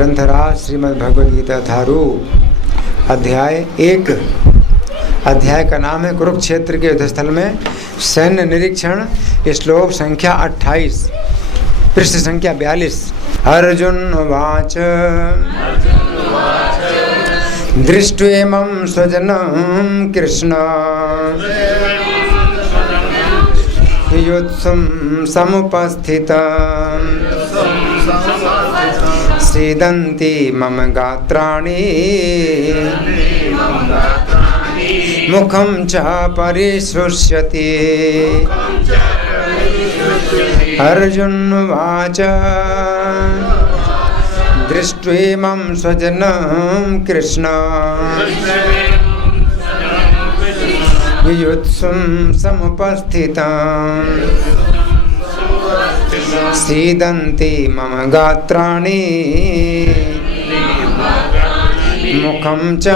ग्रंथराज श्रीमद् भगवद गीता धारू अध्याय 1। अध्याय का नाम है कुरुक्षेत्र के युद्धस्थल में सैन्य निरीक्षण। श्लोक संख्या 28, पृष्ठ संख्या 42। अर्जुन उवाच दृष्ट्वेमं स्वजनं कृष्ण युत्सुं समुपस्थितं सीदन्ति मम गात्राणि मुखं च परिशुष्यति। अर्जुन उवाच दृष्ट्वेमं स्वजनं कृष्ण युत्सुं समुपस्थितं सीदन्ति मम गात्राणि मुखं च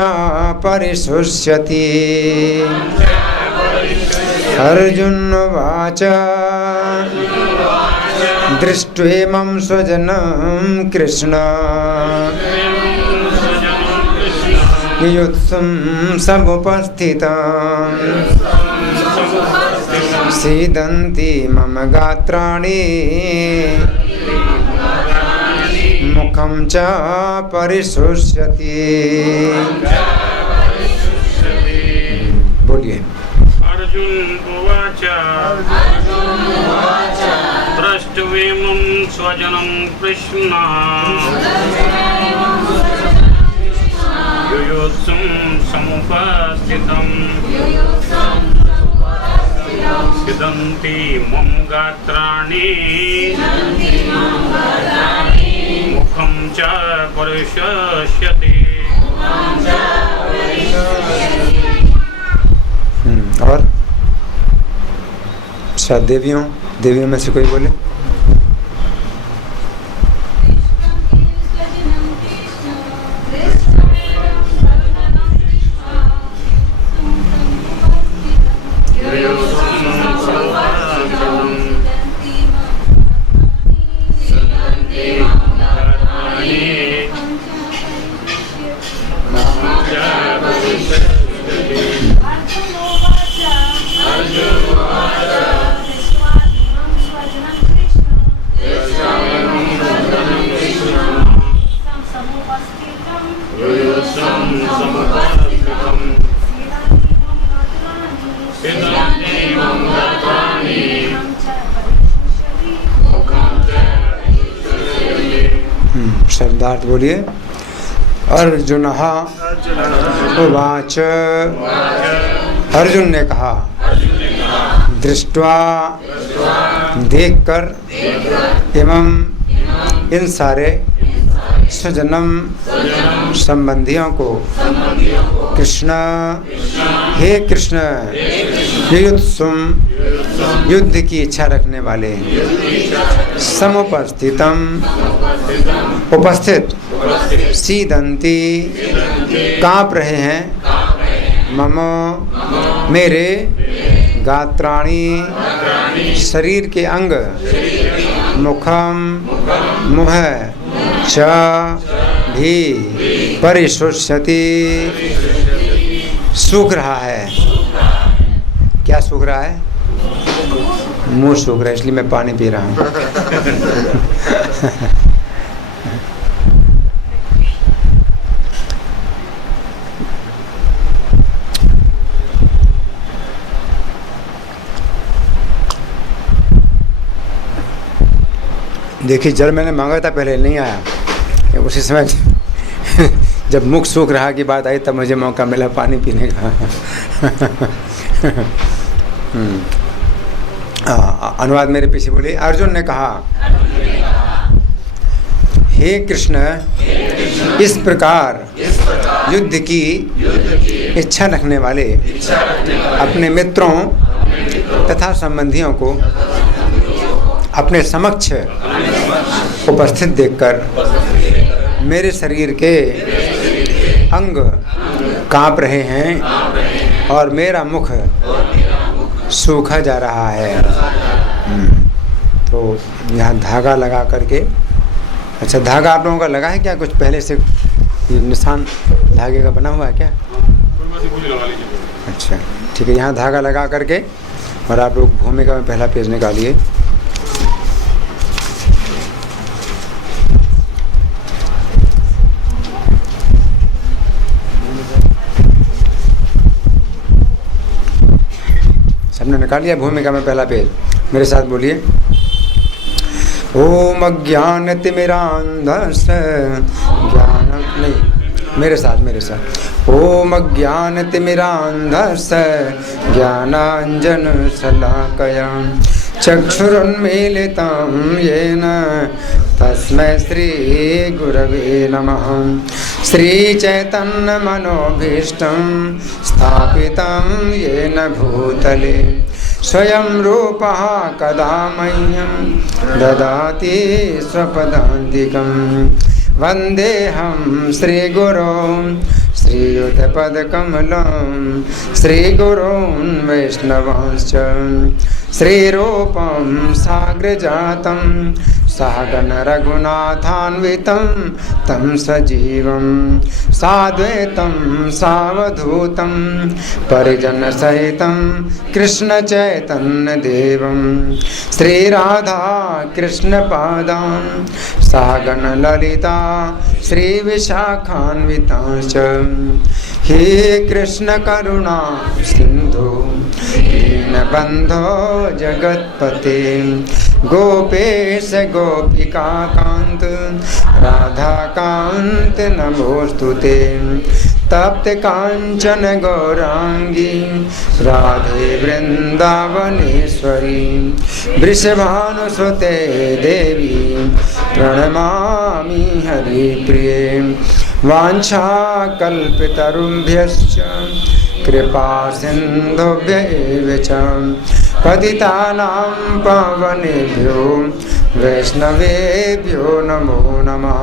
परिशुष्यति। अर्जुन उवाच दृष्ट्वेमं स्वजनं कृष्ण युत्सुं समुपस्थितं सीदन्ति मम गात्राणि मुखं च परिशुष्यति। बोलिए। अर्जुन उवाच दृष्ट्वेमं स्वजनं कृष्ण युयुत्सुं समुपस्थितं सीदन्ति मम गात्राणि मुखं च परिशुष्यति। और शायद देवियों में से कोई बोले। शब्दार्थ बोलिए। अर्जुन उवाच अर्जुन ने कहा दृष्ट्वा देखकर एवं इन सारे स्वजनम संबंधियों को कृष्ण हे कृष्ण युत्सुम युद्ध की इच्छा रखने वाले समुपस्थितम उपस्थित सीदंती काँप रहे हैं मम मेरे गात्राणि शरीर के अंग मुखम मुह च भी परिशुष्यति सूख रहा है। क्या सूख रहा है? मुंह सूख रहा है, इसलिए मैं पानी पी रहा हूँ। देखिए जल मैंने मांगा था, पहले नहीं आया। उसी समय जब मुख सूख रहा की बात आई तब मुझे मौका मिला पानी पीने का। अनुवाद मेरे पीछे बोले। अर्जुन ने कहा हे कृष्ण इस प्रकार युद्ध की इच्छा रखने वाले अपने मित्रों तथा संबंधियों को अपने समक्ष उपस्थित देखकर मेरे शरीर के अंग काँप रहे हैं और मेरा मुख सूखा जा रहा है। तो यहाँ धागा लगा करके अच्छा, धागा आप लोगों का लगा है क्या? कुछ पहले से ये निशान धागे का बना हुआ है क्या? अच्छा ठीक है, यहाँ धागा लगा करके और आप लोग भूमिका में पहला पेज निकालिए। सबने निकाल लिया भूमिका में पहला पेज? मेरे साथ बोलिए। ओम अज्ञानतिमिरान्धस्य ज्ञानं नहीं, मेरे साथ ओम अज्ञानतिमिरान्धस्य ज्ञानाञ्जनशलाकया चक्षुरुन्मीलितं येन तस्मै श्रीगुरवे नमः। श्रीचैतन्यमनोभीष्टं स्थापितं येन भूतले स्वयं रूपः कदा मह्यं ददाति स्वपदान्तिकं। वन्देऽहं श्रीगुरों श्रीयुतपदकमलं श्रीगुरून् वैष्णवांश्च श्रीरूपं साग्रजातं सहगण रघुनाथान्वितं तं सजीवं साद्वैतं सावधूतं परिजनसहितं कृष्णचैतन्यदेवं श्रीराधा कृष्णपादान् सहगण ललिता श्रीविशाखान्वितांश्च। हे कृष्ण करुणा सिन्धु दीनबन्धो जगत्पते गोपेश गोपिकान्त राधाकान्त नमोस्तुते। तप्त कांचन गौरांगी राधे वृंदावनेश्वरी वृषभानुसुते देवी प्रणमामि हरिप्रिये। वाञ्छाकल्पतरुभ्यश्च कृपा सिन्धुभ्य एव च पतितानां पावनेभ्यो वैष्णवेभ्यो नमो नमः।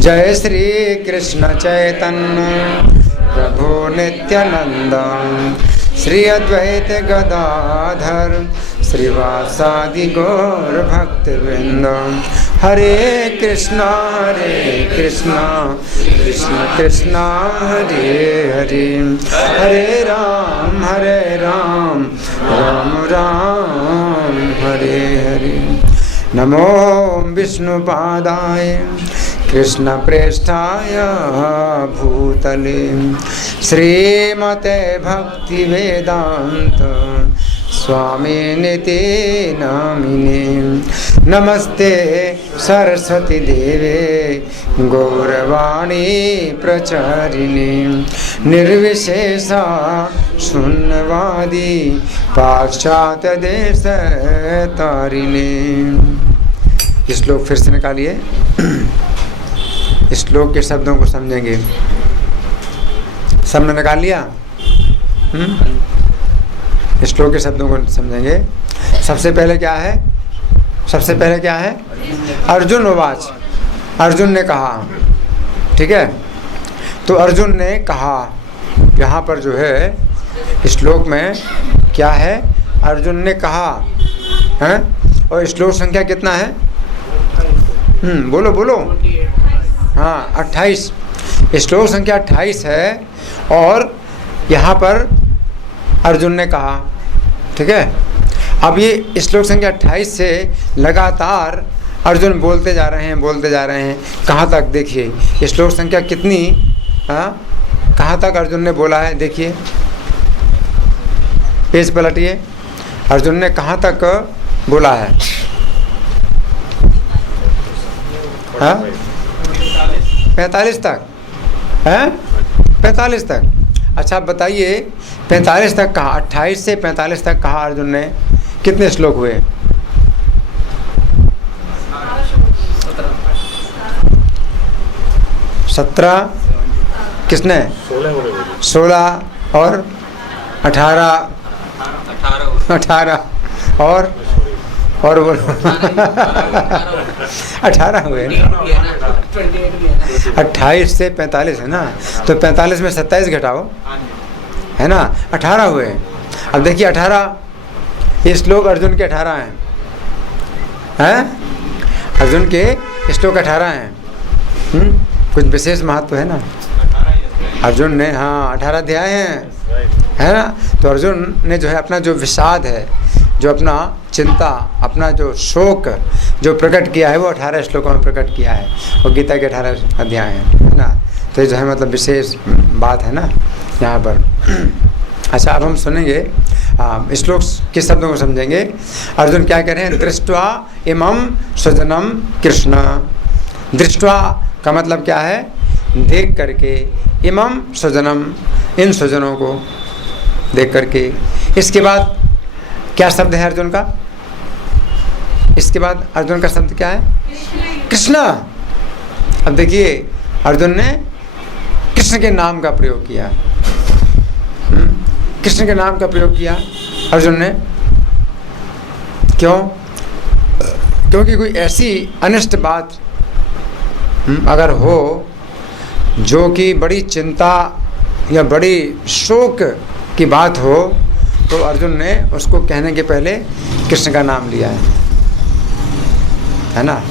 जय श्री कृष्ण चैतन्य प्रभु नित्यानंद श्री अद्वैत गदाधर श्रीवासादि गौर भक्तवृंद। हरे कृष्णा कृष्ण कृष्णा हरे हरे, हरे राम राम राम हरे हरे। नमो विष्णुपादाय कृष्णप्रेष्ठाय भूतले श्रीमते भक्तिवेदांत स्वामिनिति नामिने। नमस्ते सरस्वती देवे गौरवाणी प्रचारिणे निर्विशेषा शून्यवादी पाश्चात्य देश तारिणे। श्लोक फिर से निकालिए, श्लोक के शब्दों को समझेंगे। सबने निकाल लिया? श्लोक के शब्दों को समझेंगे। सबसे पहले क्या है? अर्जुन उवाच, अर्जुन ने कहा। ठीक है, तो अर्जुन ने कहा यहाँ पर जो है श्लोक में क्या है? अर्जुन ने कहा है। और श्लोक संख्या कितना है? बोलो। हाँ 28, श्लोक संख्या 28 है। और यहाँ पर अर्जुन ने कहा। ठीक है, अब ये श्लोक संख्या 28 से लगातार अर्जुन बोलते जा रहे हैं। कहाँ तक देखिए श्लोक संख्या कितनी, कहाँ तक अर्जुन ने बोला है? देखिए पेज पलटिए, अर्जुन ने कहाँ तक बोला है? 45 तक है? 45 तक। अच्छा बताइए, 45 तक कहा, 28 से 45 तक कहा अर्जुन ने, कितने श्लोक हुए? 17। किसने? 16 और 18 और बोलो 18 हुए ना। 28 से 45 है ना, तो 45 में 27 घटाओ, है ना, 18 हुए। अब देखिए 18, ये श्लोक अर्जुन के 18 हैं। अर्जुन के श्लोक 18 हैं। कुछ विशेष महत्व है ना। अर्जुन ने, हाँ 18 अध्याय हैं, है ना। तो अर्जुन ने जो है अपना जो विषाद है, जो अपना चिंता, अपना जो शोक जो प्रकट किया है वो 18 श्लोकों में प्रकट किया है। वो गीता के 18 अध्याय हैं, है ना। तो ये जो है मतलब विशेष बात है ना यहाँ पर। अच्छा, अब हम सुनेंगे श्लोक के शब्दों को समझेंगे। अर्जुन क्या कह रहे हैं? दृष्ट्वा इमं स्वजनम कृष्ण। दृष्ट्वा का मतलब क्या है? देख करके, इमं स्वजनम, इन स्वजनों को देख करके। इसके बाद क्या शब्द है अर्जुन का? इसके बाद अर्जुन का शब्द क्या है? कृष्ण। अब देखिए, अर्जुन ने कृष्ण के नाम का प्रयोग किया। कृष्ण के नाम का प्रयोग किया अर्जुन ने। क्यों? क्योंकि कोई ऐसी अनिष्ट बात अगर हो जो कि बड़ी चिंता या बड़ी शोक की बात हो, तो अर्जुन ने उसको कहने के पहले कृष्ण का नाम लिया है ना।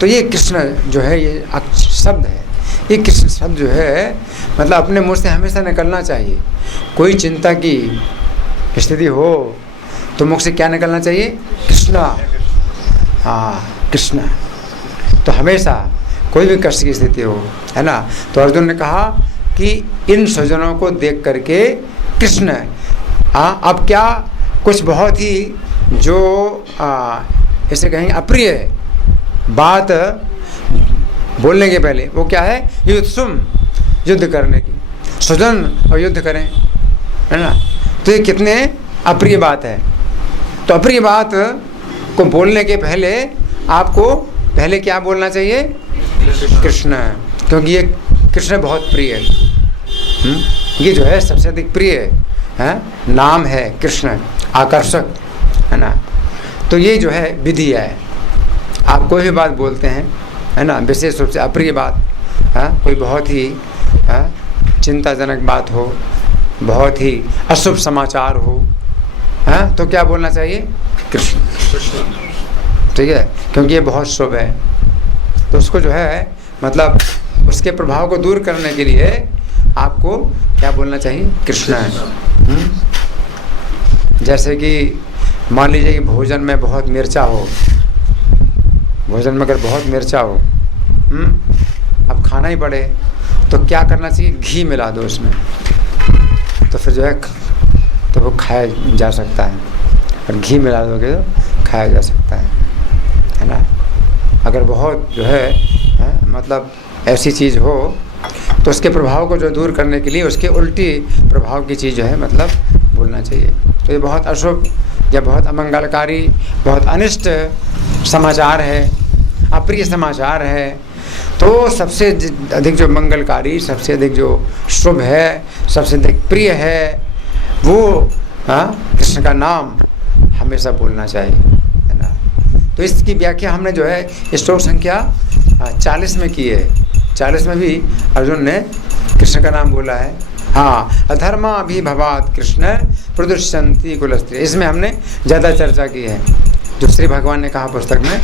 तो ये कृष्ण जो है, ये शब्द है, ये कृष्ण शब्द जो है मतलब अपने मुंह से हमेशा निकलना चाहिए। कोई चिंता की स्थिति हो तो मुख से क्या निकलना चाहिए? कृष्णा। हाँ, कृष्णा। तो हमेशा कोई भी कष्ट की स्थिति हो, है ना। तो अर्जुन ने कहा कि इन स्वजनों को देख करके कृष्ण। हाँ, अब क्या कुछ बहुत ही जो इसे कहेंगे अप्रिय बात बोलने के पहले, वो क्या है? युत्सुम, युद्ध करने की। स्वजन और युद्ध करें, है ना। तो ये कितने अप्रिय बात है। तो अप्रिय बात को बोलने के पहले आपको पहले क्या बोलना चाहिए? कृष्ण। क्योंकि ये कृष्ण बहुत प्रिय है। ये जो है सबसे अधिक प्रिय है, नाम है कृष्ण, आकर्षक, है ना। तो ये जो है विधि है। आप कोई भी बात बोलते हैं, है ना, विशेष रूप से अप्रिय बात, कोई बहुत ही चिंताजनक बात हो, बहुत ही अशुभ समाचार हो, तो क्या बोलना चाहिए? कृष्ण। ठीक है, क्योंकि ये बहुत शुभ है। तो उसको जो है मतलब उसके प्रभाव को दूर करने के लिए आपको क्या बोलना चाहिए? कृष्ण। जैसे कि मान लीजिए कि भोजन में बहुत मिर्चा हो, भोजन में अगर बहुत मिर्चा हो, अब खाना ही पड़े, तो क्या करना चाहिए? घी मिला दो उसमें, तो फिर जो है तो वो खाया जा सकता है। और घी मिला दोगे तो खाया जा सकता है ना। अगर बहुत जो है मतलब ऐसी चीज़ हो तो उसके प्रभाव को जो दूर करने के लिए उसके उल्टी प्रभाव की चीज़ जो है मतलब बोलना चाहिए। तो ये बहुत अशुभ या बहुत अमंगलकारी, बहुत अनिष्ट समाचार है, अप्रिय समाचार है। तो सबसे अधिक जो मंगलकारी, सबसे अधिक जो शुभ है, सबसे अधिक प्रिय है, वो कृष्ण का नाम हमेशा बोलना चाहिए, है ना। तो इसकी व्याख्या हमने जो है श्लोक संख्या 40 में की है। 40 में भी अर्जुन ने कृष्ण का नाम बोला है। हाँ, अधर्माभिभवात् कृष्ण प्रदुष्यन्ति कुलस्त्री, इसमें हमने ज़्यादा चर्चा की है। जो श्री भगवान ने कहा पुस्तक में,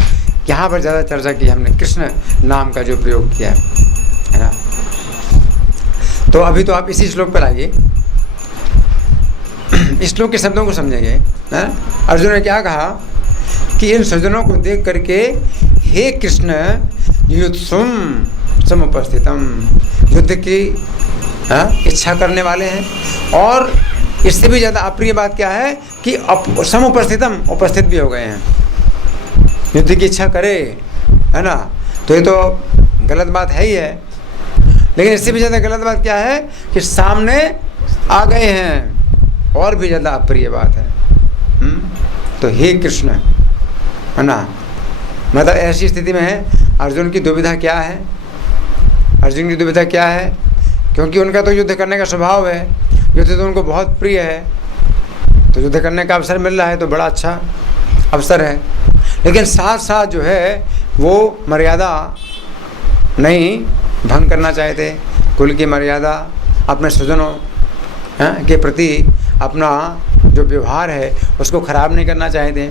यहाँ पर ज़्यादा चर्चा की हमने कृष्ण नाम का जो प्रयोग किया है ना। तो अभी तो आप इसी श्लोक पर आइए, इस श्लोक के शब्दों को समझेंगे। अर्जुन ने क्या कहा कि इन स्वजनों को देख करके हे कृष्ण युत्सुम समुपस्थितम, युद्ध की इच्छा करने वाले हैं। और इससे भी ज़्यादा अप्रिय बात क्या है कि समुपस्थितम, उपस्थित भी हो गए हैं। युद्ध की इच्छा करे, है ना, तो ये तो गलत बात है ही है। लेकिन इससे भी ज़्यादा गलत बात क्या है कि सामने आ गए हैं, और भी ज़्यादा अप्रिय बात है। तो हे कृष्ण, है ना, मतलब ऐसी स्थिति में अर्जुन की दुविधा क्या है? अर्जुन की दुविधा क्या है? क्योंकि उनका तो युद्ध करने का स्वभाव है, युद्ध तो उनको बहुत प्रिय है। तो युद्ध करने का अवसर मिल रहा है तो बड़ा अच्छा अवसर है। लेकिन साथ साथ जो है वो मर्यादा नहीं भंग करना चाहते, कुल की मर्यादा, अपने स्वजनों के प्रति अपना जो व्यवहार है उसको ख़राब नहीं करना चाहते।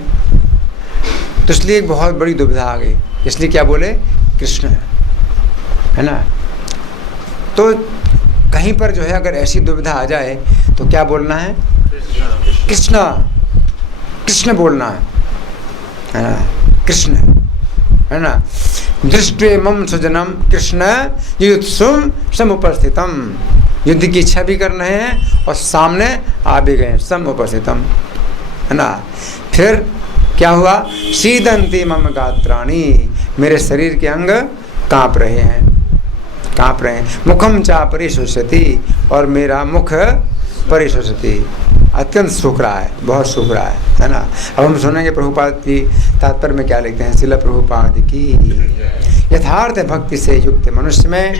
तो इसलिए एक बहुत बड़ी दुविधा आ गई। इसलिए क्या बोले? कृष्ण, है ना। तो कहीं पर जो है अगर ऐसी दुविधा आ जाए तो क्या बोलना है? कृष्ण, कृष्ण बोलना है ना, कृष्ण, है ना। दृष्टे मम सुजनम कृष्ण युत्सुम समुपस्थितम, युद्ध की इच्छा भी कर रहे हैं और सामने आ भी गए, समुपस्थितम, है ना। फिर क्या हुआ? सीदंती मम गात्राणि, मेरे शरीर के अंग कांप रहे हैं, कांप रहे हैं। मुखम चा परिशोषति, और मेरा मुख परिशोषति, अत्यंत सूख रहा है, बहुत सूख रहा है ना। अब हम सुनेंगे प्रभुपाद की तात्पर्य में क्या लिखते हैं। श्रील प्रभुपाद की यथार्थ भक्ति से युक्त मनुष्य में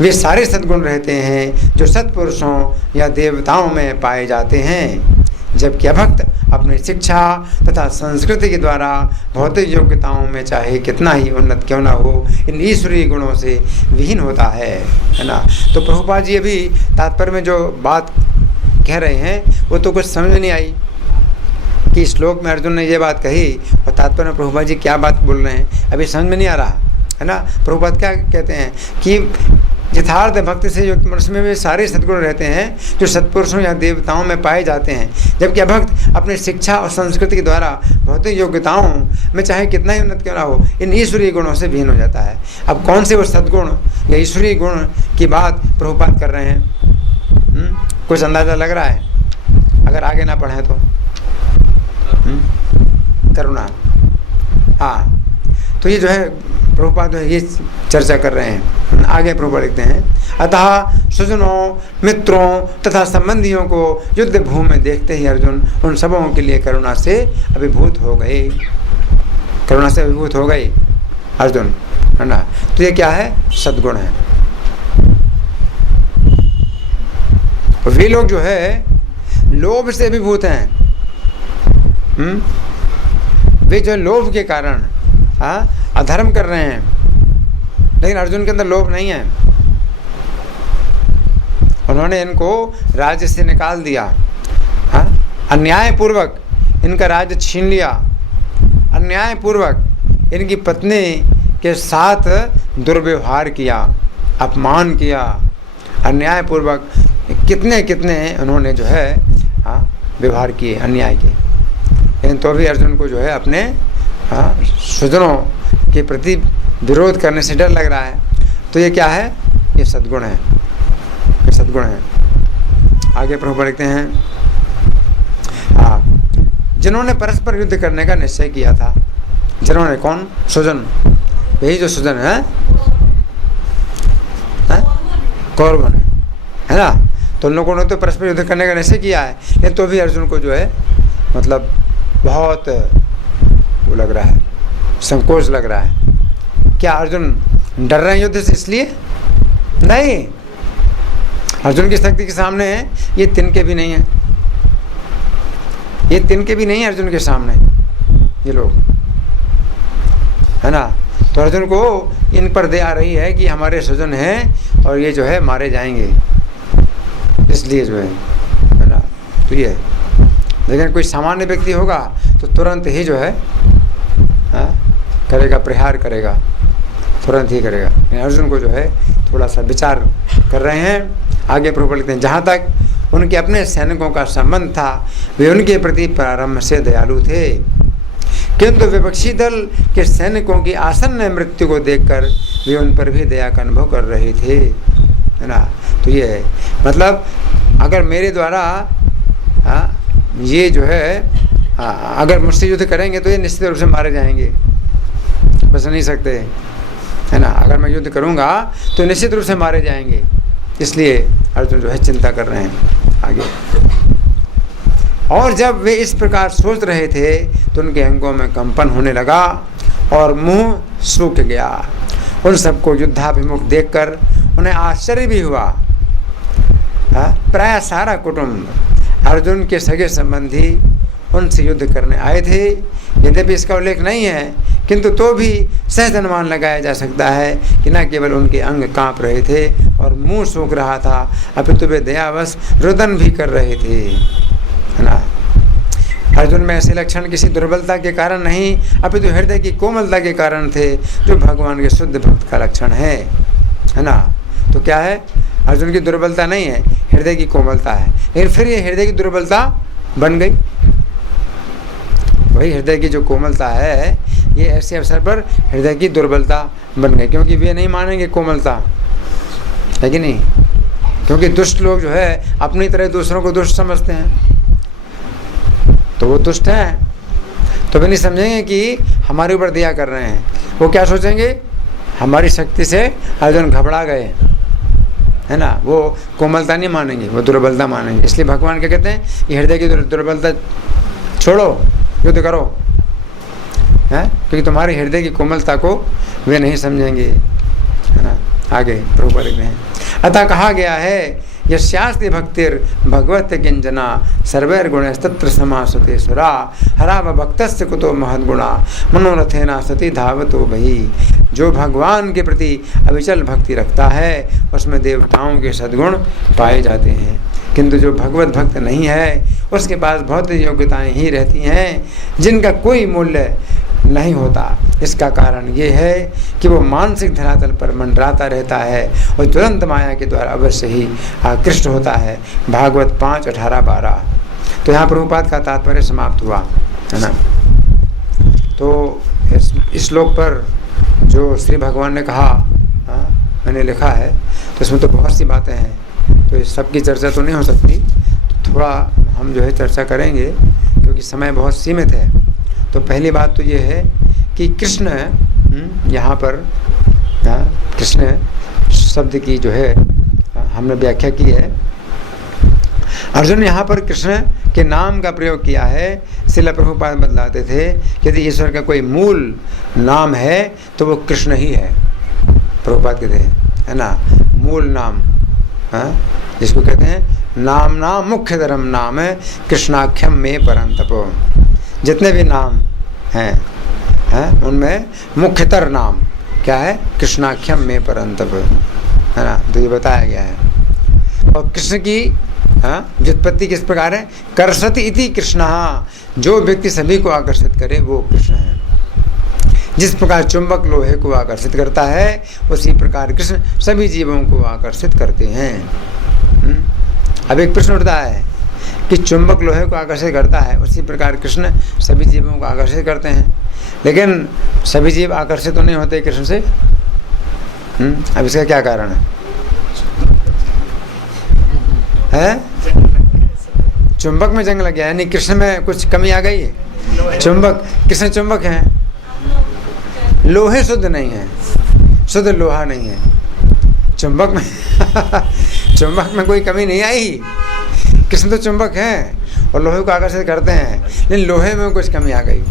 वे सारे सद्गुण रहते हैं जो सत्पुरुषों या देवताओं में पाए जाते हैं, जबकि अभक्त अपनी शिक्षा तथा संस्कृति के द्वारा भौतिक योग्यताओं में चाहे कितना ही उन्नत क्यों ना हो, इन ईश्वरीय गुणों से विहीन होता है ना। तो प्रभुपाद जी अभी तात्पर्य में जो बात कह रहे हैं वो तो कुछ समझ नहीं आई कि श्लोक में अर्जुन ने ये बात कही और तात्पर्य में प्रभुपाद जी क्या बात बोल रहे हैं, अभी समझ में नहीं आ रहा, है ना। प्रभुपाद क्या कहते हैं कि यथार्थ भक्ति से युक्त मनुष्य में वे सारे सद्गुण रहते हैं जो सत्पुरुषों या देवताओं में पाए जाते हैं, जबकि अभक्त अपनी शिक्षा और संस्कृति के द्वारा भौतिक योग्यताओं में चाहे कितना ही उन्नत क्यों ना हो, इन ईश्वरीय गुणों से भिन्न हो जाता है। अब कौन से वो सद्गुण या ईश्वरीय गुण की बात प्रभुपाद कर रहे हैं? कुछ अंदाज़ा लग रहा है? अगर आगे ना पढ़ें तो करुणा, हाँ। तो ये जो है प्रभुपाद ये चर्चा कर रहे हैं। आगे प्रभुपाद लिखते हैं, अतः स्वजनों, मित्रों तथा संबंधियों को युद्ध भूमि में देखते ही अर्जुन उन सबों के लिए करुणा से अभिभूत हो गए, करुणा से अभिभूत हो गए अर्जुन, है ना। तो ये क्या है? सद्गुण है। वे लोग जो है लोभ से अभिभूत हैं, वे जो लोभ के कारण अधर्म कर रहे हैं, लेकिन अर्जुन के अंदर लोभ नहीं है। उन्होंने इनको राज्य से निकाल दिया, अन्यायपूर्वक इनका राज्य छीन लिया, अन्यायपूर्वक इनकी पत्नी के साथ दुर्व्यवहार किया, अपमान किया, अन्यायपूर्वक कितने कितने उन्होंने जो है व्यवहार किए, अन्याय किए। लेकिन तो भी अर्जुन को जो है अपने स्वजनों के प्रति विरोध करने से डर लग रहा है। तो ये क्या है? ये सद्गुण है, ये सद्गुण है। आगे प्रभुपाद लिखते हैं, जिन्होंने परस्पर युद्ध करने का निश्चय किया था। जिन्होंने, कौन? स्वजन, यही जो स्वजन है कौरवों ने, है ना। तो उन लोगों ने तो परस्पर युद्ध करने का निश्चय किया है, लेकिन तो भी अर्जुन को जो है मतलब बहुत वो लग रहा है, संकोच लग रहा है। क्या अर्जुन डर रहे हैं युद्ध से इसलिए? नहीं, अर्जुन की शक्ति के सामने ये तिनके भी नहीं है, ये तिनके भी नहीं है अर्जुन के सामने ये लोग, है ना। तो अर्जुन को इन पर दया आ रही है कि हमारे स्वजन हैं और ये जो है मारे जाएंगे, इसलिए जो है ना। तो ये, लेकिन कोई सामान्य व्यक्ति होगा तो तुरंत ही जो है करेगा, प्रहार करेगा, तुरंत ही करेगा। अर्जुन को जो है थोड़ा सा विचार कर रहे हैं। आगे प्रभु लिखते हैं, जहाँ तक उनके अपने सैनिकों का संबंध था वे उनके प्रति प्रारंभ से दयालु थे, किंतु विपक्षी दल के सैनिकों की आसन्न मृत्यु को देखकर वे उन पर भी दया का अनुभव कर रहे थे, है ना। तो ये है, मतलब अगर मेरे द्वारा ये जो है अगर मुझसे युद्ध करेंगे तो ये निश्चित रूप से मारे जाएंगे, बच नहीं सकते, है ना। अगर मैं युद्ध करूँगा तो निश्चित रूप से मारे जाएंगे, इसलिए अर्जुन जो है चिंता कर रहे हैं आगे। और जब वे इस प्रकार सोच रहे थे तो उनके अंगों में कंपन होने लगा और मुंह सूख गया। उन सबको युद्धाभिमुख देखकर उन्हें आश्चर्य भी हुआ। प्राय सारा कुटुंब अर्जुन के सगे संबंधी उनसे युद्ध करने आए थे। यद्यपि इसका उल्लेख नहीं है, किंतु तो भी सहज अनुमान लगाया जा सकता है कि न केवल उनके अंग कांप रहे थे और मुंह सूख रहा था, अपितु वे दयावश रुदन भी कर रहे थे, है ना। अर्जुन में ऐसे लक्षण किसी दुर्बलता के कारण नहीं, अपितु हृदय की कोमलता के कारण थे, जो भगवान के शुद्ध भक्त का लक्षण है ना। तो क्या है, अर्जुन की दुर्बलता नहीं है, हृदय की कोमलता है। लेकिन फिर ये हृदय की दुर्बलता बन गई। वही हृदय की जो कोमलता है, ये ऐसे अवसर पर हृदय की दुर्बलता बन गई, क्योंकि वे नहीं मानेंगे कोमलता, है कि नहीं। क्योंकि दुष्ट लोग जो है अपनी तरह दूसरों को दुष्ट समझते हैं, तो वो दुष्ट हैं, तो वे नहीं समझेंगे कि हमारे ऊपर दया कर रहे हैं। वो क्या सोचेंगे, हमारी शक्ति से अर्जुन घबरा गए, है ना। वो कोमलता नहीं मानेंगे, वो दुर्बलता मानेंगे। इसलिए भगवान क्या कहते हैं, ये हृदय की दुर्बलता छोड़ो, युद्ध करो, है, क्योंकि तुम्हारी हृदय की कोमलता को वे नहीं समझेंगे, है ना। आगे प्रभुपाद लिखते हैं, अतः कहा गया है, यस्यास्ति भक्तिर भगवत किंजना सर्वैर्गुणस्तत्र समासते सुरा हरा भक्तस्य कुतो महद्गुणा मनोरथेना सती धावतो भई। जो भगवान के प्रति अविचल भक्ति रखता है, उसमें देवताओं के सद्गुण पाए जाते हैं, किंतु जो भगवत भक्त नहीं है, उसके पास भौतिक योग्यताएं ही रहती हैं, जिनका कोई मूल्य नहीं होता। इसका कारण ये है कि वो मानसिक धरातल पर मंडराता रहता है और तुरंत माया के द्वारा अवश्य ही आकृष्ट होता है। भागवत 5:18-12। तो यहाँ प्रभुपाद का तात्पर्य समाप्त हुआ, है ना। तो इस श्लोक पर जो श्री भगवान ने कहा, मैंने लिखा है, तो इसमें तो बहुत सी बातें हैं, तो इस सब की चर्चा तो नहीं हो सकती, तो थोड़ा हम जो है चर्चा करेंगे, क्योंकि समय बहुत सीमित है। तो पहली बात तो ये है कि कृष्ण, यहाँ पर कृष्ण शब्द की जो है हमने व्याख्या की है। अर्जुन यहाँ पर कृष्ण के नाम का प्रयोग किया है। श्रील प्रभुपाद बतलाते थे कि यदि ईश्वर का कोई मूल नाम है तो वो कृष्ण ही है। प्रभुपाद कहते हैं, है ना, मूल नाम, जिसको कहते हैं नाम नाम मुख्य धर्म नाम है कृष्णाख्यम में परंतपो। जितने भी नाम हैं उनमें मुख्यतर नाम क्या है, कृष्णाख्यम में परंतप, है ना। तो ये बताया गया है। और कृष्ण की व्युत्पत्ति किस प्रकार है, कर्षति इति कृष्ण, जो व्यक्ति सभी को आकर्षित करे वो कृष्ण है। जिस प्रकार चुंबक लोहे को आकर्षित करता है, उसी प्रकार कृष्ण सभी जीवों को आकर्षित करते हैं। अब एक प्रश्न उठता है कि चुंबक लोहे को आकर्षित करता है, उसी प्रकार कृष्ण सभी जीवों को आकर्षित करते हैं, लेकिन सभी जीव आकर्षित तो नहीं होते कृष्ण से। अब इसका क्या कारण है? चुंबक में जंग लग गया, यानी कृष्ण में कुछ कमी आ गई है। चुंबक, कृष्ण चुंबक हैं, लोहे शुद्ध नहीं है, शुद्ध लोहा नहीं है। चुंबक में चुंबक में कोई कमी नहीं आई। कृष्ण तो चुंबक हैं और लोहे को आकर्षित करते हैं, लेकिन लोहे में कुछ कमी आ गई,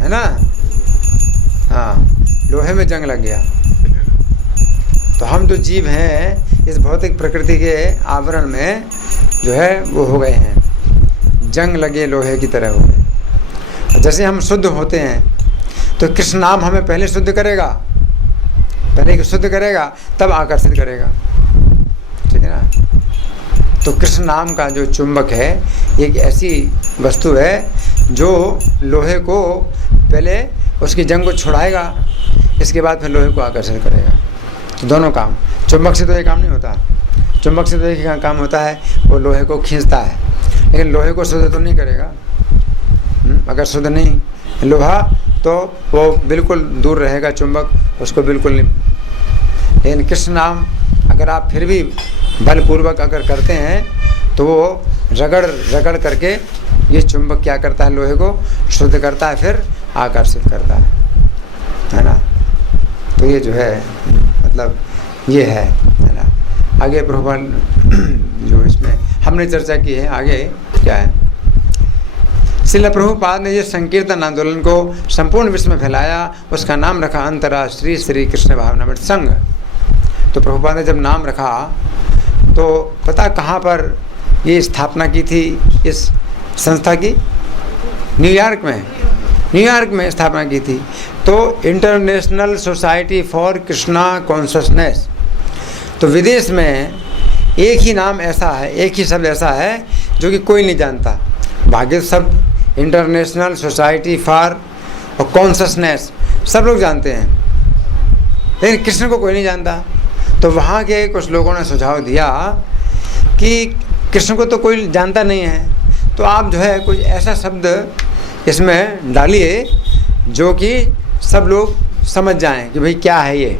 है ना। हाँ, लोहे में जंग लग गया। तो हम जो जीव हैं इस भौतिक प्रकृति के आवरण में जो है वो हो गए हैं, जंग लगे लोहे की तरह हो गए। जैसे हम शुद्ध होते हैं तो कृष्ण नाम हमें पहले शुद्ध करेगा, पहले शुद्ध करेगा तब आकर्षित करेगा, ठीक है ना। तो कृष्ण नाम का जो चुंबक है एक ऐसी वस्तु है जो लोहे को पहले उसकी जंग को छुड़ाएगा, इसके बाद फिर लोहे को आकर्षित करेगा। तो दोनों काम, चुंबक से तो ये काम नहीं होता। चुंबक से तो एक काम होता है, वो लोहे को खींचता है, लेकिन लोहे को शुद्ध तो नहीं करेगा। अगर शुद्ध नहीं लोहा तो वो बिल्कुल दूर रहेगा, चुंबक उसको बिल्कुल नहीं। लेकिन कृष्ण नाम अगर आप फिर भी बलपूर्वक अगर करते हैं तो वो रगड़ रगड़ करके ये चुंबक क्या करता है, लोहे को शुद्ध करता है, फिर आकर्षित करता है ना। तो ये जो है मतलब ये है ना। आगे प्रभुपाद जो इसमें हमने चर्चा की है, आगे क्या है, श्रील प्रभुपाद ने जिस संकीर्तन आंदोलन को संपूर्ण विश्व में फैलाया उसका नाम रखा अंतर्राष्ट्रीय श्री कृष्ण भावनामृत संघ। तो प्रभुपाद ने जब नाम रखा तो पता कहाँ पर ये स्थापना की थी इस संस्था की? न्यूयॉर्क में स्थापना की थी। तो international society for Krishna consciousness. तो विदेश में एक ही नाम ऐसा है, एक ही शब्द ऐसा है जो कि कोई नहीं जानता, बाकी सब इंटरनेशनल सोसाइटी फॉर कॉन्शसनेस सब लोग जानते हैं, लेकिन कृष्ण को कोई नहीं जानता। तो वहाँ के कुछ लोगों ने सुझाव दिया कि कृष्ण को तो कोई जानता नहीं है, तो आप जो है कुछ ऐसा शब्द इसमें डालिए जो कि सब लोग समझ जाएं कि भाई क्या है ये,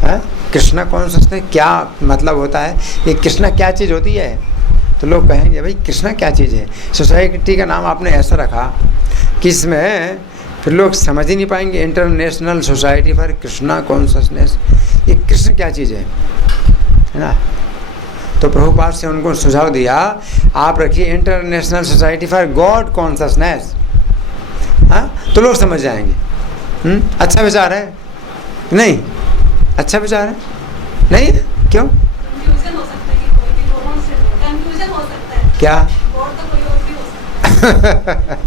है कृष्णा कॉन्शसनेस क्या मतलब होता है, ये कृष्णा क्या चीज़ होती है। तो लोग कहेंगे भाई कृष्णा क्या चीज़ है। सोसाइटी का नाम आपने ऐसा रखा कि इसमें फिर लोग समझ ही नहीं पाएंगे। International society for Krishna consciousness, ये कृष्ण क्या चीज़ है ना। तो प्रभुपाद से उनको सुझाव दिया आप रखिए international society for God consciousness, हाँ तो लोग समझ जाएंगे। अच्छा विचार है नहीं, अच्छा विचार है नहीं, क्यों कंफ्यूजन हो सकता है कि कोई भी लोगों से कंफ्यूजन हो सकता है क्या और तो कोई और भी हो सकता है।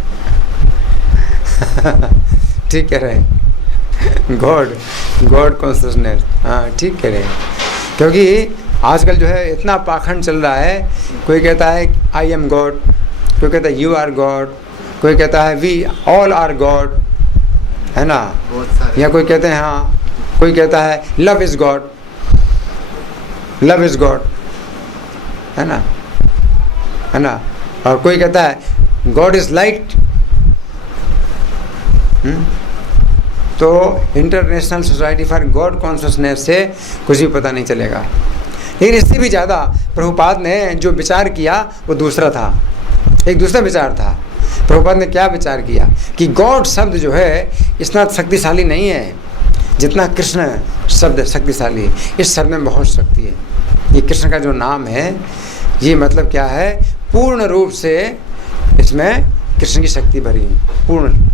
ठीक कह रहे हैं, गॉड कॉन्शसनेस, हाँ ठीक कह रहे हैं। क्योंकि आजकल जो है इतना पाखंड चल रहा है, कोई कहता है आई एम गॉड, कोई कहता है यू आर गॉड, कोई कहता है वी ऑल आर गॉड, है ना, या कोई कहते हैं हाँ, कोई कहता है love is God, love is God, है ना, है ना, और कोई कहता है गॉड इज़ लाइट। तो international society for God consciousness से कुछ भी पता नहीं चलेगा। लेकिन इससे भी ज़्यादा प्रभुपाद ने जो विचार किया वो दूसरा था, एक दूसरा विचार था। प्रभुपाद ने क्या विचार किया कि गॉड शब्द जो है इतना शक्तिशाली नहीं है जितना कृष्ण शब्द शक्तिशाली है। इस शब्द में बहुत शक्ति है। ये कृष्ण का जो नाम है ये मतलब क्या है, पूर्ण रूप से इसमें कृष्ण की शक्ति भरी है, पूर्ण।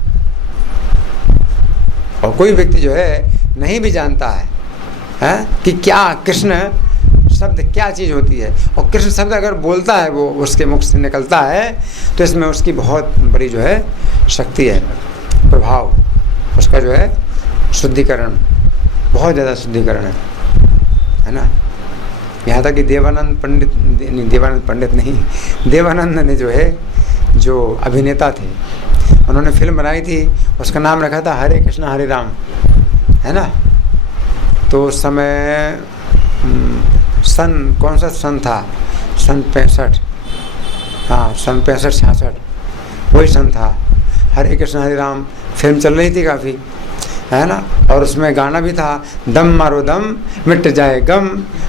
और कोई व्यक्ति जो है नहीं भी जानता है कि क्या कृष्ण शब्द क्या चीज़ होती है, और कृष्ण शब्द अगर बोलता है वो उसके मुख से निकलता है तो इसमें उसकी बहुत बड़ी जो है शक्ति है, प्रभाव उसका जो है शुद्धिकरण, बहुत ज़्यादा शुद्धिकरण है ना। यहाँ तक कि देवानंद ने जो है जो अभिनेता थे उन्होंने फिल्म बनाई थी, उसका नाम रखा था हरे कृष्णा हरे राम, है ना। तो उस समय सन कौन सा सन था, सन 65, हाँ सन 65-66 वही सन था। हरे कृष्ण हरे राम फिल्म चल रही थी काफ़ी, है ना, और उसमें गाना भी था दम मारो दम मिट जाए गम,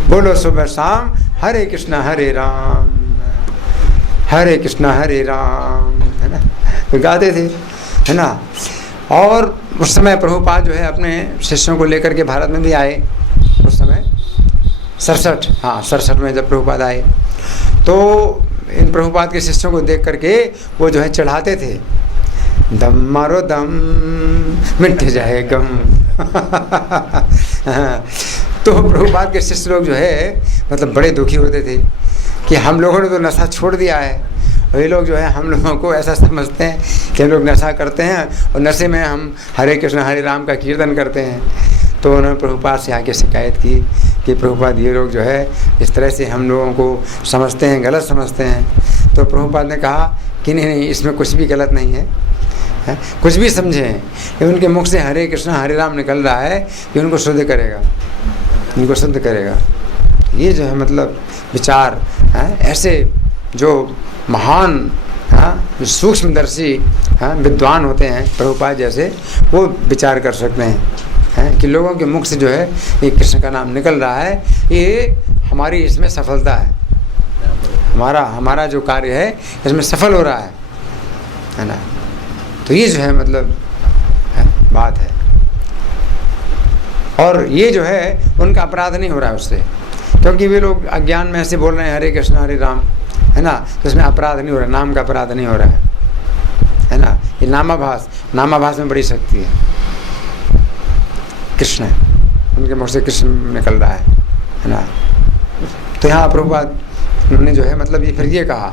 बोलो सुबह शाम हरे कृष्णा हरे राम, हरे कृष्णा हरे राम, है ना, तो गाते थे, है ना। और उस समय प्रभुपाद जो है अपने शिष्यों को लेकर के भारत में भी आए, उस समय 67 में जब प्रभुपाद आए तो इन प्रभुपाद के शिष्यों को देख करके वो जो है चढ़ाते थे दम मारो दम मिट जाए गम। तो प्रभुपाद के शिष्य लोग जो है मतलब बड़े दुखी होते थे कि हम लोगों ने तो नशा छोड़ दिया है, और ये लोग जो है हम लोगों को ऐसा समझते हैं कि हम लोग नशा करते हैं और नशे में हम हरे कृष्ण हरे राम का कीर्तन करते हैं। तो उन्होंने प्रभुपाद से आके शिकायत की कि प्रभुपाद ये लोग जो है इस तरह से हम लोगों को समझते हैं, गलत समझते हैं। तो प्रभुपाद ने कहा कि नहीं इसमें कुछ भी गलत नहीं है, कुछ भी समझें, कि उनके मुख से हरे कृष्ण हरे राम निकल रहा है, ये उनको शुद्ध करेगा, उनको शुद्ध करेगा। ये जो है मतलब विचार ऐसे जो महान जो सूक्ष्मदर्शी विद्वान होते हैं प्रभुपाद जैसे, वो विचार कर सकते हैं कि लोगों के मुख से जो है ये कृष्ण का नाम निकल रहा है, ये हमारी इसमें सफलता है, हमारा जो कार्य है इसमें सफल हो रहा है ना। तो ये जो है मतलब बात है, और ये जो है उनका अपराध नहीं हो रहा है उससे, क्योंकि वे लोग अज्ञान में ऐसे बोल रहे हैं हरे कृष्ण हरे राम, है ना, तो इसमें अपराध नहीं हो रहा, नाम का अपराध नहीं हो रहा है ना। ये नामाभास में बड़ी शक्ति है, कृष्ण उनके मुख से कृष्ण निकल रहा है ना। तो यहाँ प्रभुपाद उन्होंने जो है मतलब ये फिर ये कहा,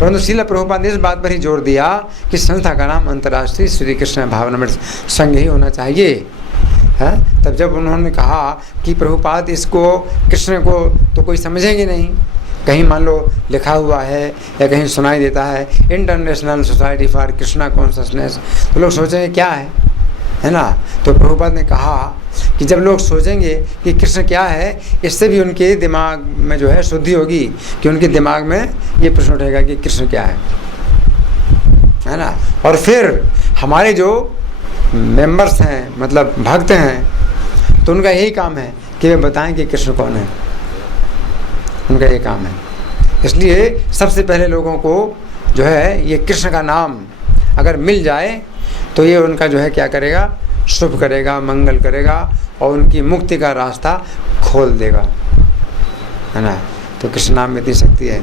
परंतु श्रील प्रभुपाद ने इस बात पर ही जोर दिया कि संस्था का नाम अंतर्राष्ट्रीय श्री कृष्ण भावनामृत संघ ही होना चाहिए, है। तब जब उन्होंने कहा कि प्रभुपाद इसको कृष्ण को तो कोई समझेंगे नहीं, कहीं मान लो लिखा हुआ है या कहीं सुनाई देता है international society for Krishna consciousness, तो लोग सोचेंगे क्या है ना। तो प्रभुपाद ने कहा कि जब लोग सोचेंगे कि कृष्ण क्या है, इससे भी उनके दिमाग में जो है शुद्धि होगी, कि उनके दिमाग में ये प्रश्न उठेगा कि कृष्ण क्या है ना। और फिर हमारे जो मेंबर्स हैं, मतलब भक्त हैं, तो उनका यही काम है कि वे बताएं कि कृष्ण कौन है, उनका ये काम है। इसलिए सबसे पहले लोगों को जो है ये कृष्ण का नाम अगर मिल जाए तो ये उनका जो है क्या करेगा, शुभ करेगा, मंगल करेगा और उनकी मुक्ति का रास्ता खोल देगा, है ना। तो कृष्ण नाम में इतनी शक्ति है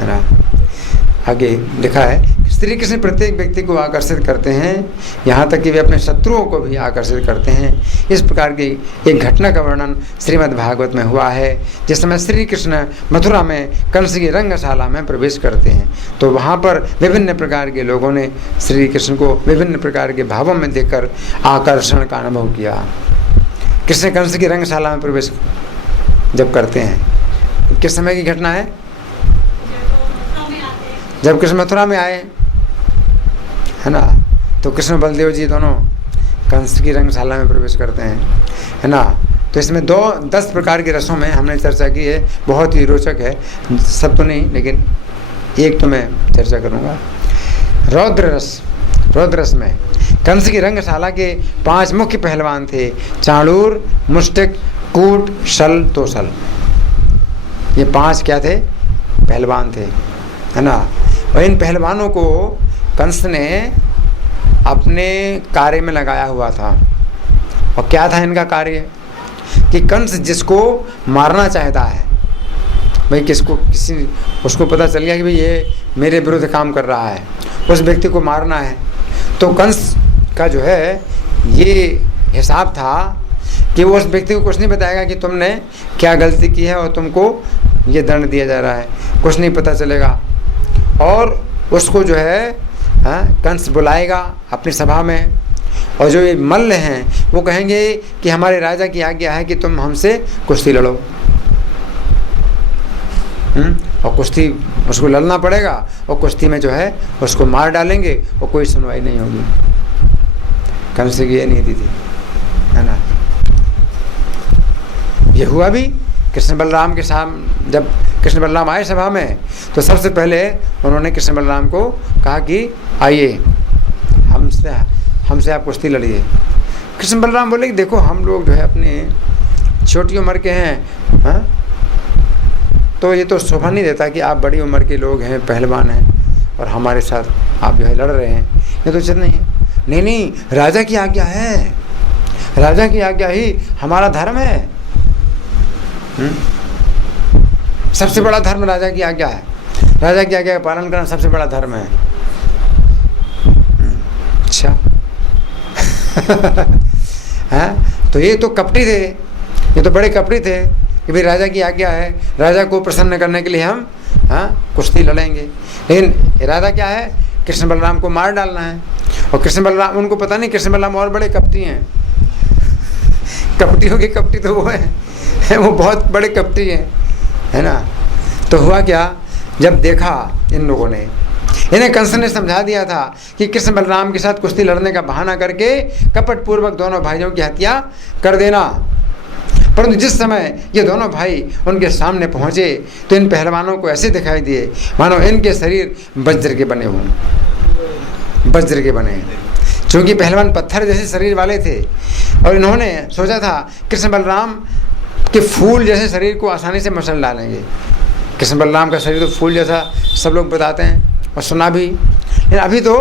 ना। आगे लिखा है श्री कृष्ण प्रत्येक व्यक्ति को आकर्षित करते हैं, यहाँ तक कि वे अपने शत्रुओं को भी आकर्षित करते हैं। इस प्रकार की एक घटना का वर्णन श्रीमद् भागवत में हुआ है। जिस समय श्री कृष्ण मथुरा में कंस की रंगशाला में प्रवेश करते हैं तो वहाँ पर विभिन्न प्रकार के लोगों ने श्री कृष्ण को विभिन्न प्रकार के भावों में देखकर आकर्षण का अनुभव किया। कृष्ण कंस की रंगशाला में प्रवेश जब करते हैं, किस समय की घटना है? जब कृष्ण मथुरा में आए, है ना। तो कृष्ण बलदेव जी दोनों कंस की रंगशाला में प्रवेश करते हैं, है ना। तो इसमें 10 प्रकार के रसों में हमने चर्चा की है, बहुत ही रोचक है, सब तो नहीं लेकिन एक तो मैं चर्चा करूँगा। रौद्र रस में कंस की रंगशाला के 5 मुख्य पहलवान थे, चाणूर, मुष्टिक, कूट, शल, तोसल। ये 5 क्या थे? पहलवान थे, है ना। और इन पहलवानों को कंस ने अपने कार्य में लगाया हुआ था। और क्या था इनका कार्य? कि कंस जिसको मारना चाहता है, भाई उसको पता चल गया कि भाई ये मेरे विरुद्ध काम कर रहा है, उस व्यक्ति को मारना है। तो कंस का जो है ये हिसाब था कि वो उस व्यक्ति को कुछ नहीं बताएगा कि तुमने क्या गलती की है और तुमको ये दंड दिया जा रहा है, कुछ नहीं पता चलेगा। और उसको जो है कंस बुलाएगा अपनी सभा में, और जो ये मल्ल हैं वो कहेंगे कि हमारे राजा की आज्ञा है कि तुम हमसे कुश्ती लड़ो। और कुश्ती उसको लड़ना पड़ेगा, और कुश्ती में जो है उसको मार डालेंगे और कोई सुनवाई नहीं होगी। कंस की ये नीति थी, है ना। ये हुआ भी कृष्ण बलराम के सामने। जब कृष्ण बलराम आए सभा में तो सबसे पहले उन्होंने कृष्ण बलराम को कहा कि आइए हमसे आप कुश्ती लड़िए। कृष्ण बलराम बोले कि देखो हम लोग जो है अपने छोटी उम्र के हैं, हाँ, तो ये तो शोभा नहीं देता कि आप बड़ी उम्र के लोग हैं, पहलवान हैं, और हमारे साथ आप जो है लड़ रहे हैं, ये तो उचित नहीं है। नहीं, राजा की आज्ञा है, राजा की आज्ञा ही हमारा धर्म है। सबसे बड़ा धर्म राजा की आज्ञा है, राजा की आज्ञा का पालन करना सबसे बड़ा धर्म है। अच्छा हाँ, तो ये तो कपटी थे, ये तो बड़े कपटी थे कि भाई राजा की आज्ञा है, राजा को प्रसन्न करने के लिए हम कुश्ती लड़ेंगे। लेकिन इरादा क्या है? कृष्ण बलराम को मार डालना है। और कृष्ण बलराम, उनको पता नहीं कृष्ण बलराम और बड़े कपटी हैं। कपटियों के कपटी तो वो हैं, वो बहुत बड़े कपटी हैं, है ना। तो हुआ क्या, जब देखा इन लोगों ने, इन्हें कंस ने समझा दिया था कि कृष्ण बलराम के साथ कुश्ती लड़ने का बहाना करके कपट पूर्वक दोनों भाइयों की हत्या कर देना। परंतु जिस समय ये दोनों भाई उनके सामने पहुँचे तो इन पहलवानों को ऐसे दिखाई दिए मानो इनके शरीर वज्र के बने हों, वज्र के बने। चूँकि पहलवान पत्थर जैसे शरीर वाले थे और इन्होंने सोचा था कृष्ण बलराम के फूल जैसे शरीर को आसानी से मसल डालेंगे। कृष्ण बलराम का शरीर तो फूल जैसा सब लोग बताते हैं और सुना भी, लेकिन अभी तो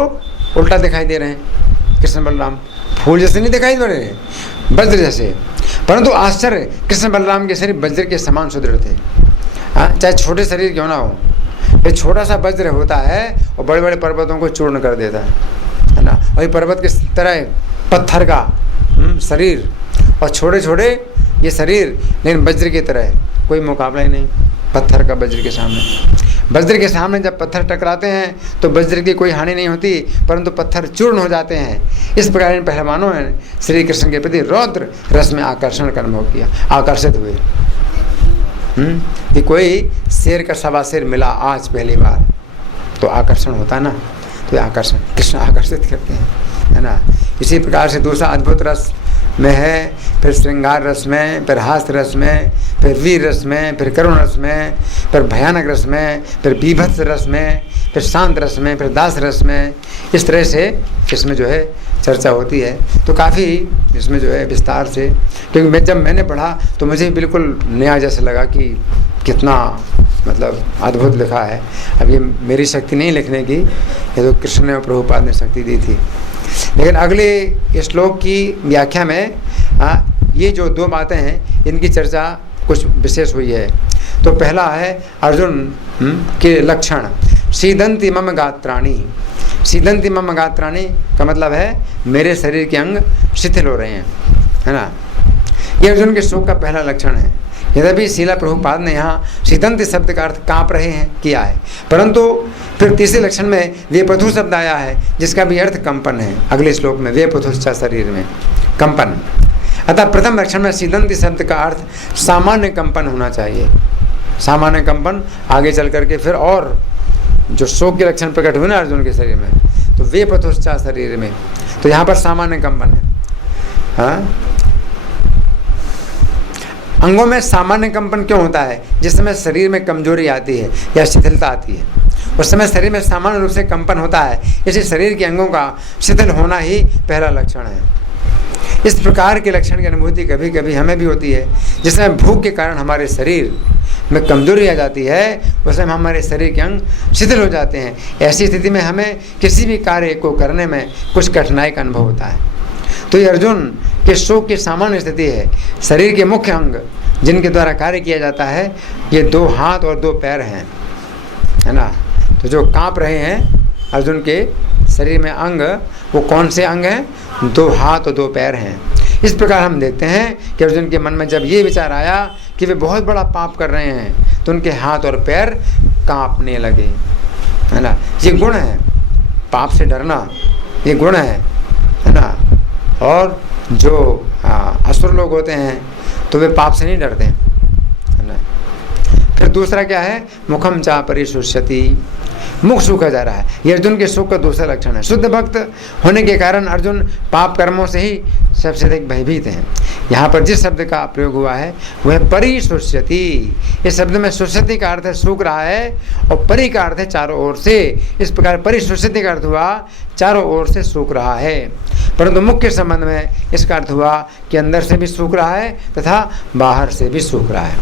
उल्टा दिखाई दे रहे हैं। कृष्ण बलराम फूल जैसे नहीं दिखाई दे रहे, वज्र जैसे। परंतु आश्चर्य, कृष्ण बलराम के शरीर वज्र के समान सुदृढ़ थे। चाहे छोटे शरीर क्यों ना हो, ये छोटा सा वज्र होता है और बड़े बड़े पर्वतों को चूर्ण कर देता है ना। वही पर्वत के तरह पत्थर का शरीर और छोटे छोटे ये शरीर, लेकिन वज्र की तरह कोई मुकाबला ही नहीं पत्थर का वज्र के सामने। वज्र के सामने जब पत्थर टकराते हैं तो वज्र की कोई हानि नहीं होती, परंतु पत्थर चूर्ण हो जाते हैं। इस प्रकार इन पहलवानों ने श्री कृष्ण के प्रति रौद्र रस में आकर्षण का अनुभव किया, आकर्षित हुए। कि कोई शेर का सवा शेर मिला आज पहली बार, तो आकर्षण होता ना, तो आकर्षण कृष्ण आकर्षित करते हैं, है ना। इसी प्रकार से दूसरा अद्भुत रस में है, फिर श्रृंगार रस में, फिर हास्य रस में, फिर वीर रस में, फिर करुण रस में, फिर भयानक रस में, फिर बीभत्स रस में, फिर शांत रस में, फिर दास रस में। इस तरह से इसमें जो है चर्चा होती है। तो काफ़ी इसमें जो है विस्तार से, क्योंकि जब मैंने पढ़ा तो मुझे बिल्कुल नया जैसा लगा कि कितना मतलब अद्भुत लिखा है। अब ये मेरी शक्ति नहीं लिखने की, ये तो कृष्ण ने और प्रभुपाद ने शक्ति दी थी। लेकिन अगले श्लोक की व्याख्या में ये जो दो बातें हैं इनकी चर्चा कुछ विशेष हुई है। तो पहला है अर्जुन के लक्षण, सीदंती मम गात्राणि। सीदंती मम गात्राणि का मतलब है मेरे शरीर के अंग शिथिल हो रहे हैं, है ना। ये अर्जुन के शोक का पहला लक्षण है। यद्यपि शीला प्रभुपाद ने यहाँ सीदंती शब्द का अर्थ काँप रहे हैं किया है, परंतु फिर तीसरे लक्षण में वेपथु शब्द आया है जिसका भी अर्थ कंपन है। अगले श्लोक में वेपथुश्च शरीर में कंपन। अतः प्रथम लक्षण में सीदंती शब्द का अर्थ सामान्य कंपन होना चाहिए। सामान्य कंपन आगे चल करके फिर और जो शोक के लक्षण प्रकट हुए ना अर्जुन के शरीर में, तो वेपथुश्च शरीर में, तो यहाँ पर सामान्य कंपन है। हाँ, अंगों में सामान्य कंपन क्यों होता है? जिस समय शरीर में कमजोरी आती है या शिथिलता आती है, उस समय शरीर में सामान्य रूप से कंपन होता है। इसी शरीर के अंगों का शिथिल होना ही पहला लक्षण है। इस प्रकार के लक्षण की अनुभूति कभी कभी हमें भी होती है। जिस समय भूख के कारण हमारे शरीर में कमजोरी आ जाती है, उस समय हमारे शरीर के अंग शिथिल हो जाते हैं। ऐसी स्थिति में हमें किसी भी कार्य को करने में कुछ कठिनाई का अनुभव होता है। तो ये अर्जुन के शोक की सामान्य स्थिति है। शरीर के मुख्य अंग जिनके द्वारा कार्य किया जाता है ये 2 हाथ और 2 पैर हैं, है ना। तो जो काँप रहे हैं अर्जुन के शरीर में अंग, वो कौन से अंग हैं? 2 हाथ और 2 पैर हैं। इस प्रकार हम देखते हैं कि अर्जुन के मन में जब ये विचार आया कि वे बहुत बड़ा पाप कर रहे हैं, तो उनके हाथ और पैर काँपने लगे, है ना। ये गुण है, पाप से डरना ये गुण है ना। और जो असुर लोग होते हैं तो वे पाप से नहीं डरते हैं, है ना। फिर दूसरा क्या है? मुखम चा परिशुष्यति, मुख सूखा जा रहा है। ये अर्जुन के सुख का दूसरा लक्षण है। शुद्ध भक्त होने के कारण अर्जुन पाप कर्मों से ही सबसे अधिक भयभीत हैं। यहाँ पर जिस शब्द का प्रयोग हुआ है वह परिशुष्यति। इस शब्द में शुष्यति का अर्थ है सूख रहा है, और परि का अर्थ है चारों ओर से। इस प्रकार परिशुष्यति का अर्थ हुआ चारों ओर से सूख रहा है। परंतु मुख्य संबंध में इसका अर्थ हुआ कि अंदर से भी सूख रहा है तथा बाहर से भी सूख रहा है।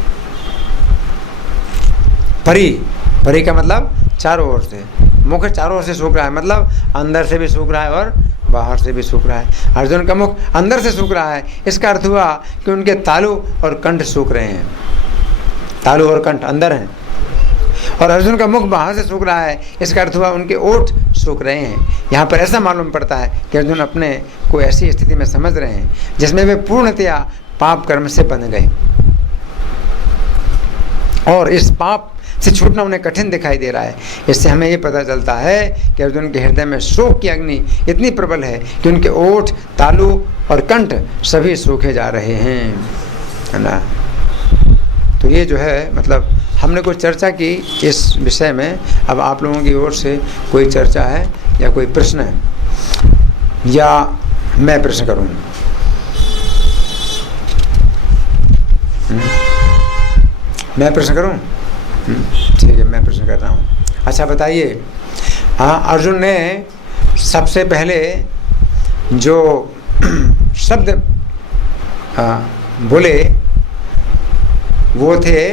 परि का मतलब चारों ओर से, मुख चारों ओर से सूख रहा है, मतलब अंदर से भी सूख रहा है और बाहर से भी सूख रहा है। अर्जुन का मुख अंदर से सूख रहा है, इसका अर्थ हुआ कि उनके तालु और कंठ सूख रहे हैं। तालु और कंठ अंदर हैं, और अर्जुन का मुख बाहर से सूख रहा है, इसका अर्थ हुआ उनके ओठ सूख रहे हैं। यहाँ पर ऐसा मालूम पड़ता है कि अर्जुन अपने को ऐसी स्थिति में समझ रहे हैं जिसमें वे पूर्णतया पाप कर्म से बंध गए, और इस पाप से छूटना उन्हें कठिन दिखाई दे रहा है। इससे हमें ये पता चलता है कि अर्जुन के हृदय में शोक की अग्नि इतनी प्रबल है कि उनके ओठ, तालु और कंठ सभी सूखे जा रहे हैं, है ना। तो ये जो है मतलब हमने कोई चर्चा की इस विषय में। अब आप लोगों की ओर से कोई चर्चा है या कोई प्रश्न है, या मैं प्रश्न करूँ? मैं प्रश्न करूँ? ठीक है, मैं प्रश्न कर रहा हूँ। अच्छा बताइए, हाँ, अर्जुन ने सबसे पहले जो शब्द बोले वो थे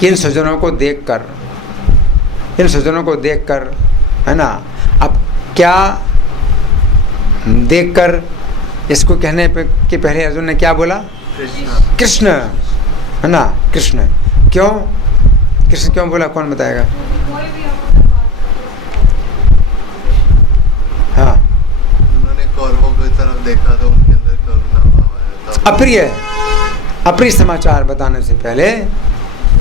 कि इन स्वजनों को देखकर, इन स्वजनों को देखकर, है ना। अब क्या देखकर, इसको कहने के पहले अर्जुन ने क्या बोला? कृष्ण, है ना, कृष्ण। क्यों कृष्ण क्यों बोला? कौन बताएगा? हाँ, उन्होंने कौरवों की तरफ देखा तो उनके अंदर करुणा भाव आया। अप्रिय समाचार बताने से पहले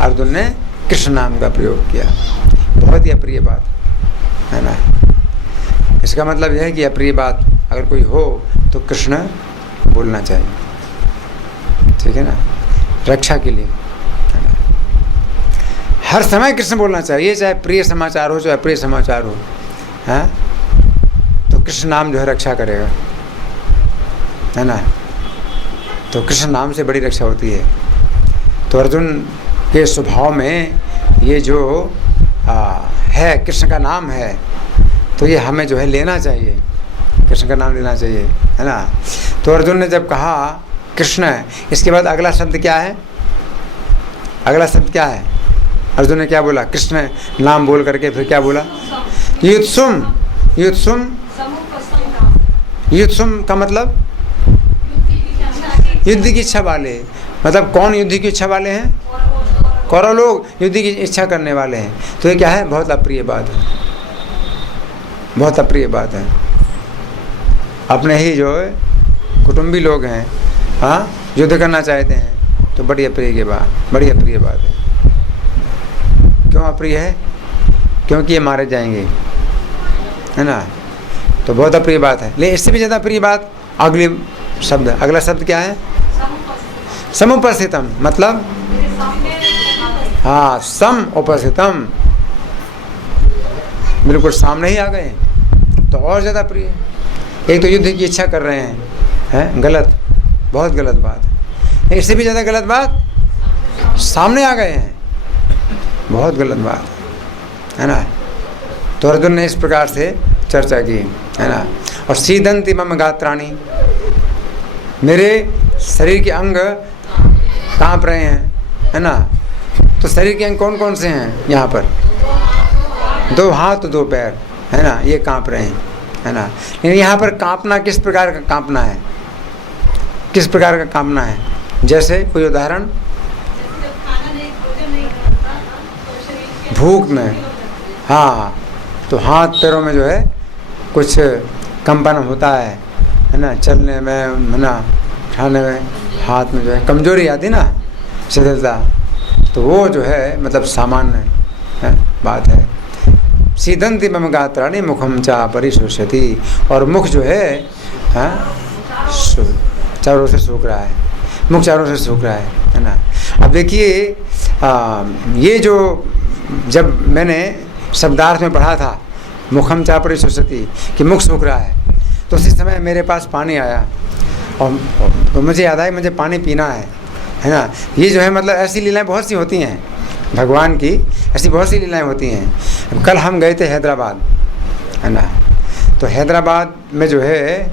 अर्जुन ने कृष्ण नाम का प्रयोग किया। बहुत ही अप्रिय बात, है ना। इसका मतलब यह है कि अप्रिय बात अगर कोई हो तो कृष्ण बोलना चाहिए, ठीक है ना, रक्षा के लिए, है ना। हर समय कृष्ण बोलना चाहिए, चाहे प्रिय समाचार हो चाहे अप्रिय समाचार हो, हैं? तो कृष्ण नाम जो है रक्षा करेगा, है ना। तो कृष्ण नाम से बड़ी रक्षा होती है। तो अर्जुन के स्वभाव में ये जो है कृष्ण का नाम है, तो ये हमें जो है लेना चाहिए, कृष्ण का नाम लेना चाहिए, है ना। तो अर्जुन ने जब कहा कृष्ण है, इसके बाद अगला शब्द क्या है? अगला शब्द क्या है? अर्जुन ने क्या बोला? कृष्ण नाम बोल करके फिर क्या बोला? युत्सुम। युत्सुम, युत्सुम का मतलब युद्ध की इच्छा वाले। मतलब कौन युद्ध की इच्छा वाले हैं? कौरव लोग युद्ध की इच्छा करने वाले हैं। तो ये क्या है? बहुत अप्रिय बात है, बहुत अप्रिय बात है। अपने ही जो कुटुंबी लोग हैं, हाँ, युद्ध करना चाहते हैं, तो बड़ी अप्रिय की बात, बड़ी अप्रिय बात है। क्यों अप्रिय है? क्योंकि ये मारे जाएंगे, है ना। तो बहुत अप्रिय बात है। लेकिन इससे भी ज़्यादा प्रिय बात अगले शब्द, अगला शब्द क्या है? समुपस्थितम। मतलब हाँ, सम उपस्थितम, बिल्कुल सामने ही आ गए, तो और ज़्यादा प्रिय। एक तो युद्ध की इच्छा कर रहे हैं, गलत, बहुत गलत बात है। इससे भी ज़्यादा गलत बात, सामने आ गए हैं, बहुत गलत बात है ना। तो अर्जुन ने इस प्रकार से चर्चा की, है ना। और सीदंति मम गात्राणि, मेरे शरीर के अंग काँप रहे हैं, है ना। तो शरीर के अंग कौन कौन से हैं? यहाँ पर 2 हाथ 2 पैर, है ना, ये काँप रहे हैं, है ना। लेकिन यहाँ पर काँपना किस प्रकार का काँपना है? किस प्रकार का काँपना है? जैसे कोई उदाहरण? भूख में, हाँ, तो हाथ पैरों में जो है कुछ कंपन होता है ना, चलने में, है ना, उठाने में, हाथ में जो है कमजोरी आती ना, शिथिलता, तो वो जो है मतलब सामान्य है बात है। सीदंति मम गात्राणि मुखम चा परिशोष्यति, और मुख जो है चारों से सूख रहा है, मुख चारों से सूख रहा है ना। अब देखिए ये जो जब मैंने शब्दार्थ में पढ़ा था मुखम चा परिशोष्यति कि मुख सूख रहा है, तो उसी समय मेरे पास पानी आया और तो मुझे याद आया मुझे पानी पीना है ना। ये जो है मतलब ऐसी लीलाएं बहुत सी होती हैं भगवान की, ऐसी बहुत सी लीलाएं होती हैं। कल हम गए थे हैदराबाद, है ना। तो हैदराबाद में जो है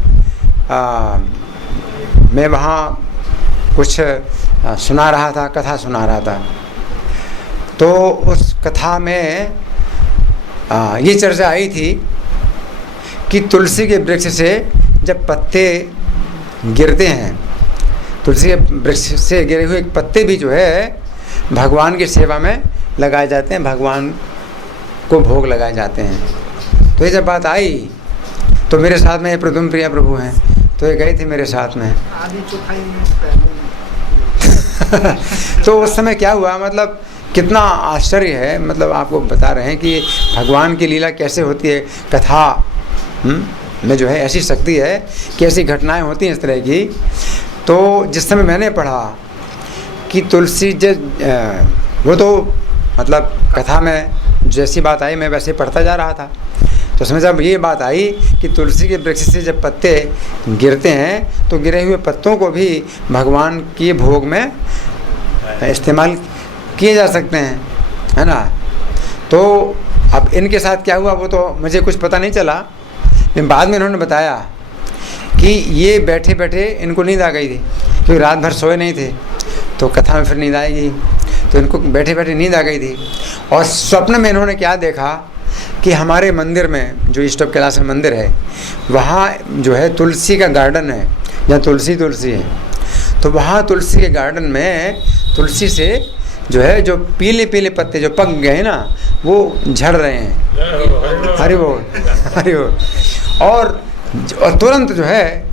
मैं वहाँ कुछ सुना रहा था, कथा सुना रहा था। तो उस कथा में ये चर्चा आई थी कि तुलसी के वृक्ष से जब पत्ते गिरते हैं, तुलसी के वृक्ष से गिरे हुए पत्ते भी जो है भगवान की सेवा में लगाए जाते हैं, भगवान को भोग लगाए जाते हैं। तो ये जब बात आई तो मेरे साथ में ये प्रद्युम्न प्रिया प्रभु हैं, तो ये गए थे मेरे साथ में। तो उस समय क्या हुआ, मतलब कितना आश्चर्य है, मतलब आपको बता रहे हैं कि भगवान की लीला कैसे होती है। कथा में जो है ऐसी शक्ति है कि ऐसी घटनाएं होती हैं इस तरह की। तो जिस समय मैंने पढ़ा कि तुलसी वो तो मतलब कथा में जैसी बात आई मैं वैसे पढ़ता जा रहा था। तो उसमें जब ये बात आई कि तुलसी के वृक्ष से जब पत्ते गिरते हैं तो गिरे हुए पत्तों को भी भगवान के भोग में इस्तेमाल किए जा सकते हैं, है ना। तो अब इनके साथ क्या हुआ वो तो मुझे कुछ पता नहीं चला, लेकिन बाद में इन्होंने बताया कि ये बैठे बैठे इनको नींद आ गई थी, क्योंकि रात भर सोए नहीं थे। तो कथा में फिर नींद आएगी, तो इनको बैठे बैठे नींद आ गई थी। और स्वप्न में इन्होंने क्या देखा कि हमारे मंदिर में जो ईष्टोप कैलाश में मंदिर है, वहाँ जो है तुलसी का गार्डन है, जहाँ तुलसी है। तो वहाँ तुलसी के गार्डन में तुलसी से जो है जो पीले पीले पत्ते जो पक गए ना वो झड़ रहे हैं। हरि बोल, हरि बोल। और तुरंत जो है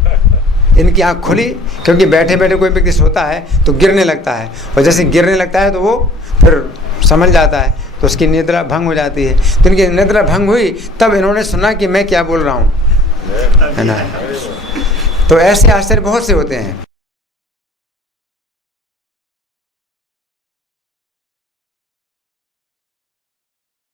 इनकी आँख खुली, क्योंकि बैठे बैठे कोई व्यक्ति सोता है तो गिरने लगता है, और जैसे गिरने लगता है तो वो फिर समझ जाता है, तो उसकी निद्रा भंग हो जाती है। तो इनकी निद्रा भंग हुई, तब इन्होंने सुना कि मैं क्या बोल रहा हूँ, है ना। तो ऐसे आश्चर्य बहुत से होते हैं।